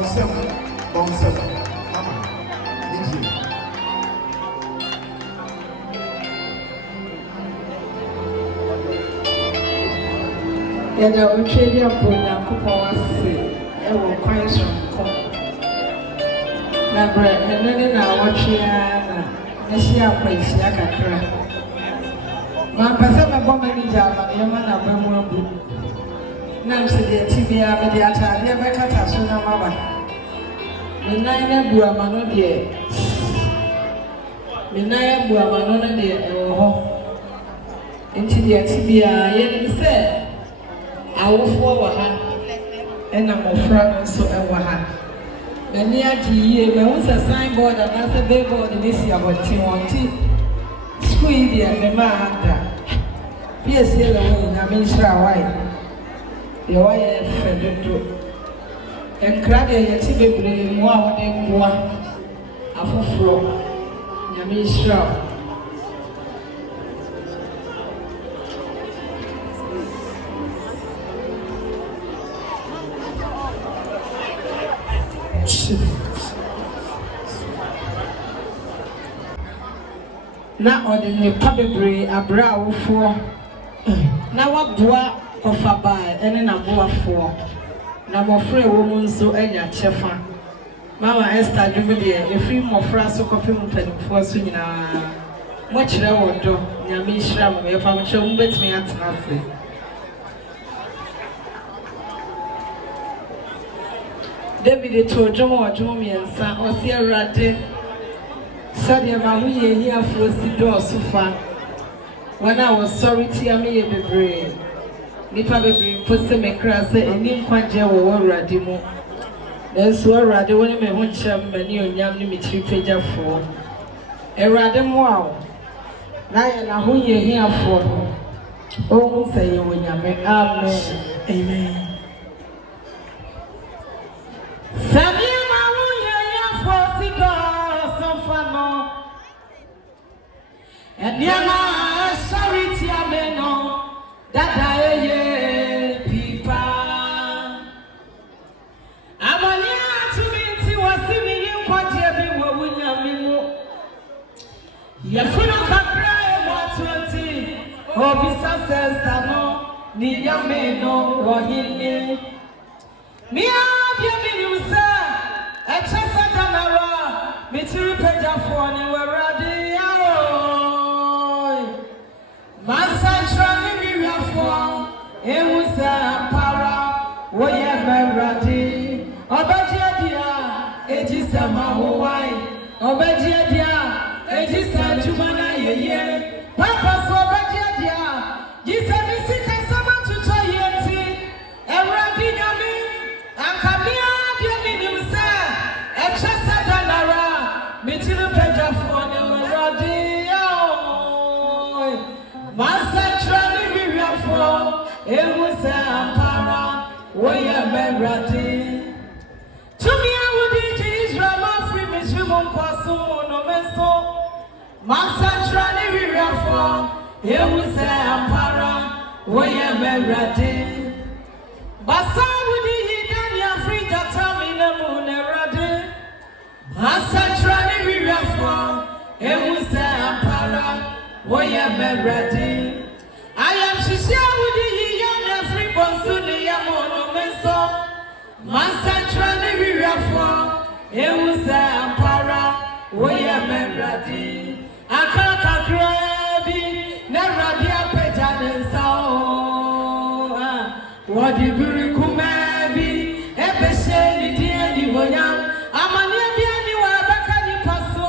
Bonsam. Mama. Easy. Yada ochedi aponya kupawase ewo kwan so ko na bra enene na awotwea na nehia akwanhyia kakra ma pese me bo manager ma ye ma na ba mu abu na mse de tibia me de atade be kata so na maba me nan na bu amano de me nan ya bu amano na de ho enti de tibia ye ni se awofo wa ha ena mofra nso ewa ha mani agiye me hu se signboard na se billboard ni si aboti wonti school yi de me ma anda piesie le wo na me nshira wai ye wa ye fedodo enkra de ye ti bebre mu a wo de boa afoforo na me nshira na ordinary pabebre abra awofo na waboa kofaba ene na boafo na mofra wo mu nso anya chefa mama Esther dwumde efri mofra so kopim mpanimfo so nyina mo kire wo do nyame hira mo ye fa mo hwe mo betimi atena ase David to jomo miensa osi awrade sadia ma hu ye hia fo si do sofa wana was sorry ti ame ye bebre nipa bebre pose me kra se eni nkwaje wo awrade mu denso awrade woni me hu nkyem mani onyam ni mitiri pejafo awrade mu awo na ye na hu ye hia fo o hu se ye wonyame amen amen Sabia mauya ya fosido sofano Eniana sorry ti ameno dada eye pipa Amania tuminti wasimi nkwaje bi wo wunyamimu Yafuna kakra e mo 20 obisa sesa no ni yameno rohini Mia bia minimsa echesa danara mitiri peja for ni werade aoi Masantra ni wiafo ewusa para woye merade obaje dia ejisa mahowai obaje dia ejisa jumana yeye papa so obaje dia jisa misika sama tuto yeti ewrade nyame Akamia bia minimsa echesa danara mitiri peja for ni werade aoi Masantra ni wiafo ewusa para woye merade Tumia wudi Israel free misrimon kwaso no meso Masantra ni wiafo ewusa para woye merade Basa wudi hidani Afrika tamina munerade Masantra ni wiafo ewusa para woye merade I am Shishia wudi hidani Afrika suni ya mono meso Masantra ni wiafo ewusa para woye merade Akaka krabi na radia peja nensao Wadi biri kumebi ebeshe ni die ni wonyam amani bia ni wa baka ni paso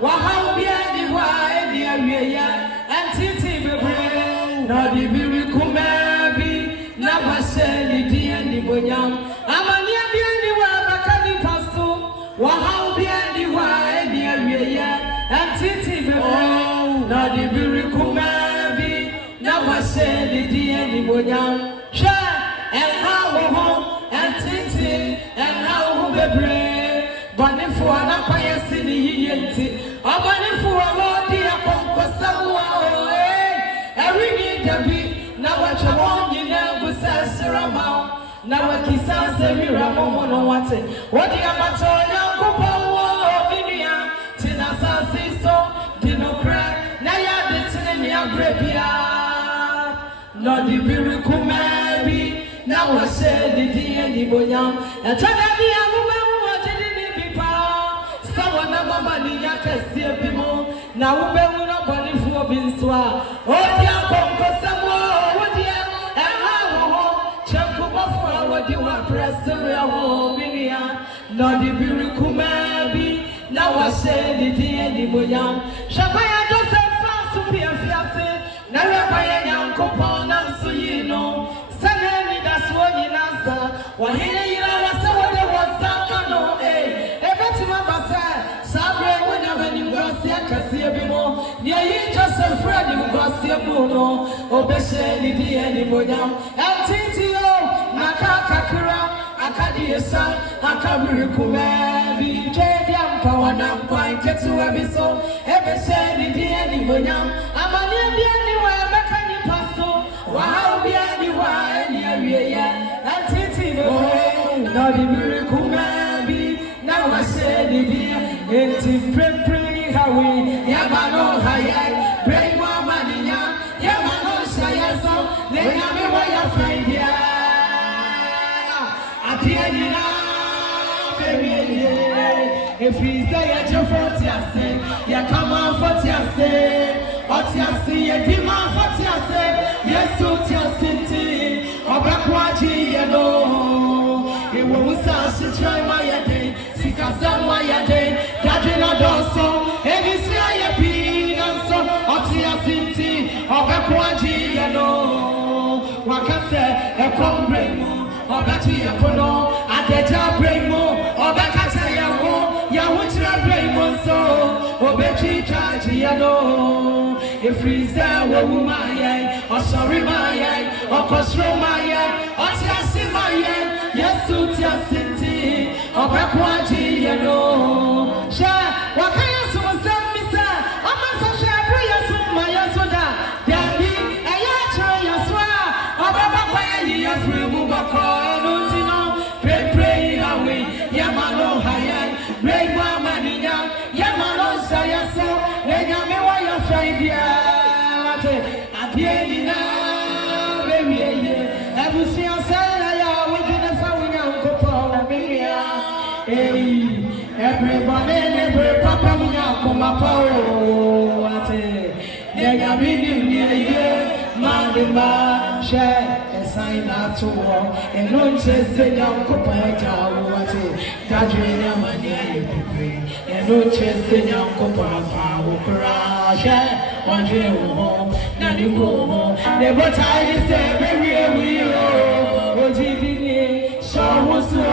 wa ha bia ni wa eni awiya entiti bebre na di biri kumebi na bashe ni die ni wonyam amani bia ni wa baka ni paso wa ha bia ni wa eni awiya entiti bebre na di biri kumebi na bashe ni die ni wonyam and how and titi and how bebre Bonifu ana kwaya sini yenti Abonifu amodi ya konkosawa Eri ni dabi na wacha wonyi na gusa sirama na wakisa semira momo no wate wodi amato nyankopo wo binia tina sasiso dinokra na ya detine ni abrebia no di birikumabi na wase didi eni bonyam etada bi amuma wo didi ni bipa sawana mama ni yakase bimo na wo be wo no bonifu obinsoa odi akonkosamo wodi di wa presere ho binia no di birikumabi na wase di eni boyam shakwaya Joseph asupia fiase na rakwaya nyankopon na suyino saneni daswo nyinasa wahine yira wase wode wazaka no ebetima basa sabre wonya bani ngosi akase bimo ni yi Joseph fredi ngosi ebuno obese di eni boyam antitio nakakakura akadiyesa akabirikumabi jedia mpawana mpanketu ebiso ebese di eni boyam amani biani wa mekani paso wa biani wa eni awiye antiti no na birikumabi na wase di enti pre hawi yamano hayai brewa maninya yamano shayaso nenyame wa ya faidia atienina baby if he's there at your 40 ya kama 40 otiasi ye dima 40 yesu tiasinti obakwaji ye no ewo musa shitrai mayade sikazama yade dadina doso enisia ye pinanso otiasinti obakwaji ye no wakase ekombremu obati yakono adeja bremo obakata yawo tira bremo so obeti charge yano efriza wo maye osori maye okosro maye otiasi maye yesu tiasinti obakwaji yano sha wakaya sumsem misa amasa sha yesu maye soda dabi eya chira yaswa obabakwa yesu mu bakọ yamano hayai brewa maninya yamano sayaso lenyame wa ya fraidia ate adieni na bewieye ebusia sala ya wojene fa wonya nkopo na bemia everybody never papa wonya komapa o ate lenyame ni ye mandema she sign out to war and no chase young couple wate dadwina mani ayi and no chase young couple power crash wandre ho na ni ho never tie say very we ojidini so so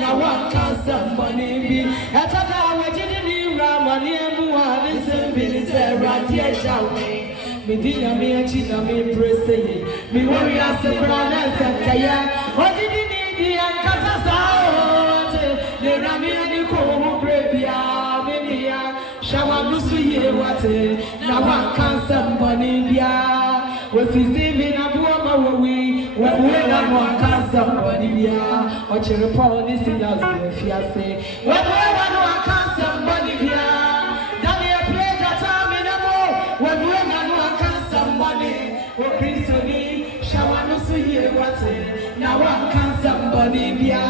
na waka somebody be atada wajidini ramani emuwa ni sembili se ratie shawe Medina me achina me presse me worry asebra na sakaya odidi ni ankasa saote le rami ani ko brebia menia shawa nusu ye wate na wankansa mbani bia wosisi na buoma wewe wewe na wankansa mbani bia ochere paul ni sidas fiase wewe na wankansa mbani bia daniel pleja taminamo wewe o Kristo ni shawanu suye wate na wakansa mboni bia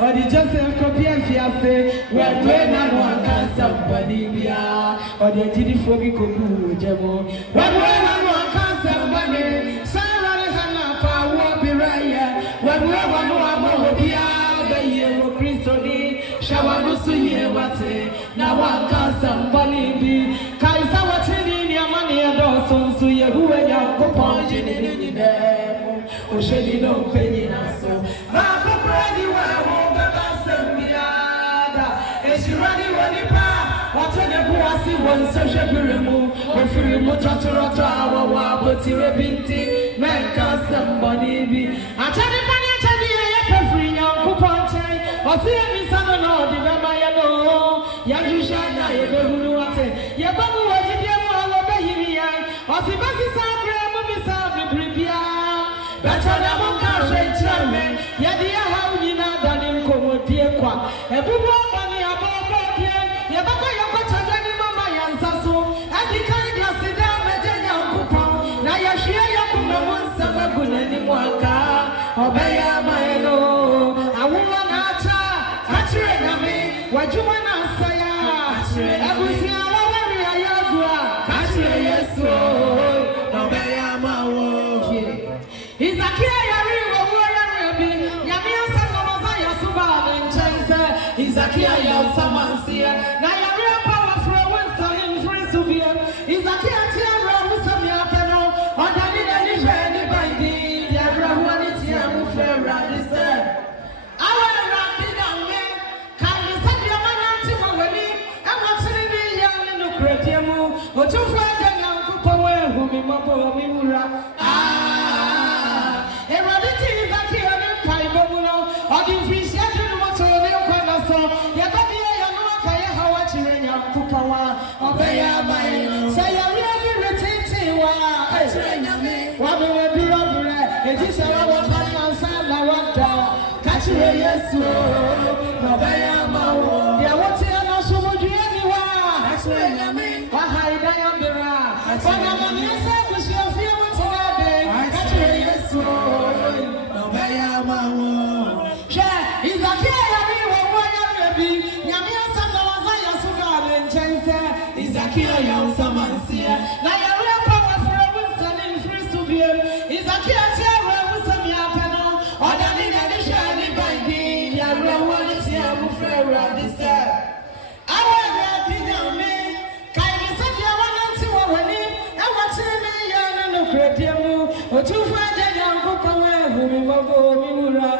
o di Joseph kopia fiase wewe na wakansa mboni bia o di jidi fogi kobu jemo wewe na wakansa mboni sara hana pa wo biraya wewe wa mo bia beye o Kristo ni shawanu suye wate na wakansa mboni bi kaisa watini ni amani ado sonsu yehuwe ya koponje ni demo o shedi no penyi naso ma koprani wa ho baba sembiada eshirani woni pa watene buasi wonso shebiremu ofiri mutotoroto awawa botire binti menka samboni bi atani pani atani ye pefiri nya koponje osi emi sano no di baba ya no ya jushana ye behuru ate ye babu wajide mu awo behiri ya osi basi sabre mu bisa bi bribia better na mo ka share me Izakia yari wawoya rebi. Nyamia sama mazaya suba menchaisa. Izakia ya usamansia. Na yari power for Winston in free subia. Izakia tiara usamia peno. Odani na nishweni baidi. Yabra wani tiamu fera dise. Awe rapi na me. Kali sabi amananti maweli. Ewa tiri ya ninu krediemu. Otufu ega na kupawe humi mabo mimura. Eraditi Izakia ni kaibomuno. Odi frisia kinu motoni ukwenda so. Yababia ya nuwa kaya hawa chirenya kupawa. Obeya bae. Sayari retiti wa. Wabewe biro bure. Ejise wa wapaya sana wada. Kachire Yesu. Obeya mawo. Ya wote ya nasumujueni wa. Wahaida ya mbira. Wana mamisa kushofia mutinade. Kachire Yesu. Obeya mawo. Izakia ya miwa waya rebi. Nyamia sana wazaya suga menchaise. Izakia ya usamansia. Na ya repa wafura Winston in free subie. Izakia tiara usami apeno. Odani na nishani baidi. Ya rewani tia mufera dise. Awe rebi nyame. Kaini sabi ya wananti wawani. Ewa chini ya nanu krediemu. Otufa jenya mkuka wehu mimabo mimura.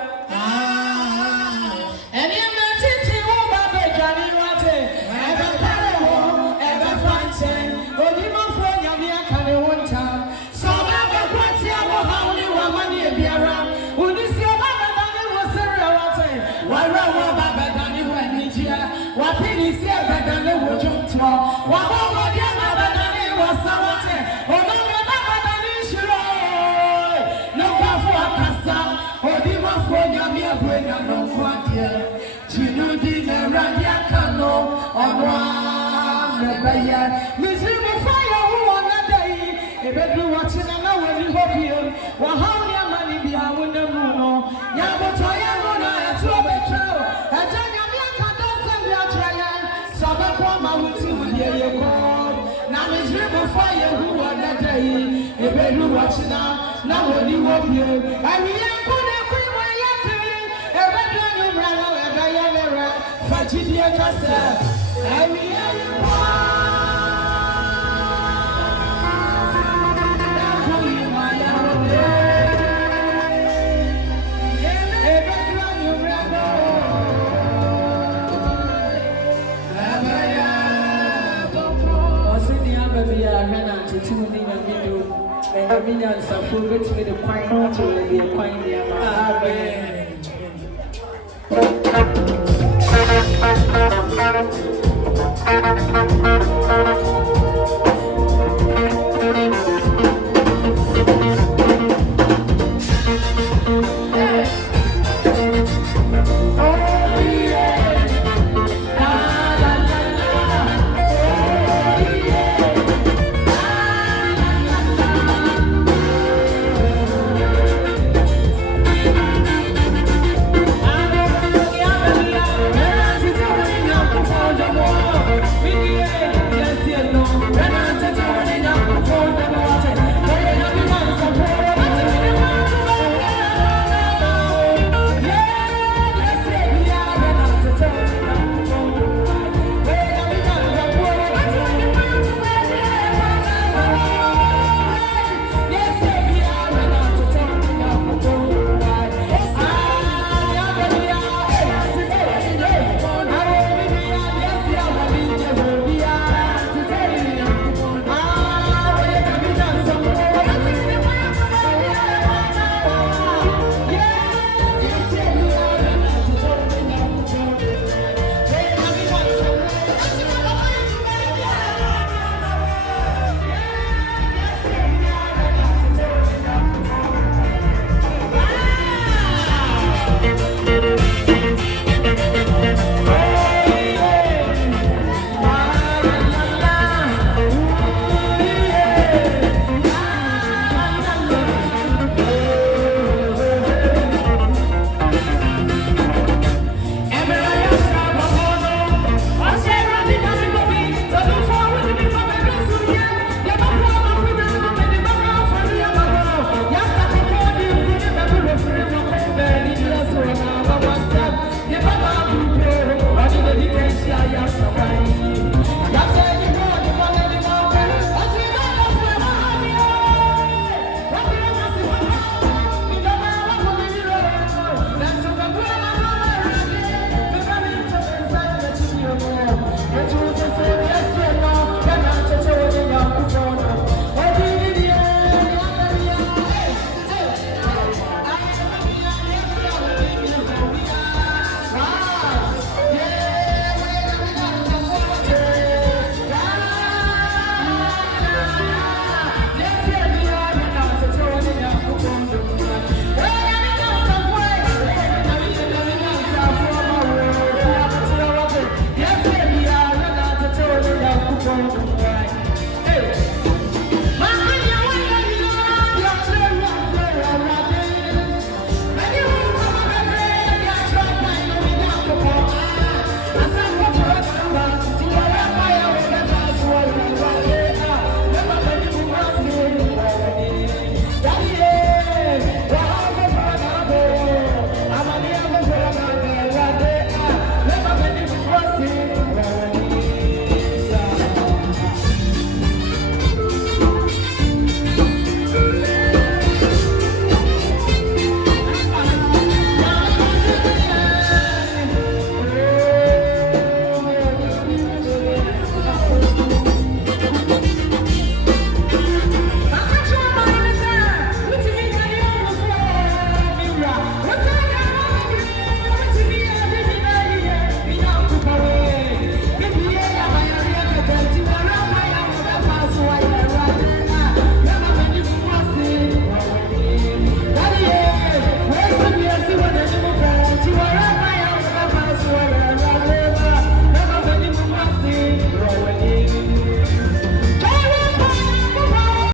Amen.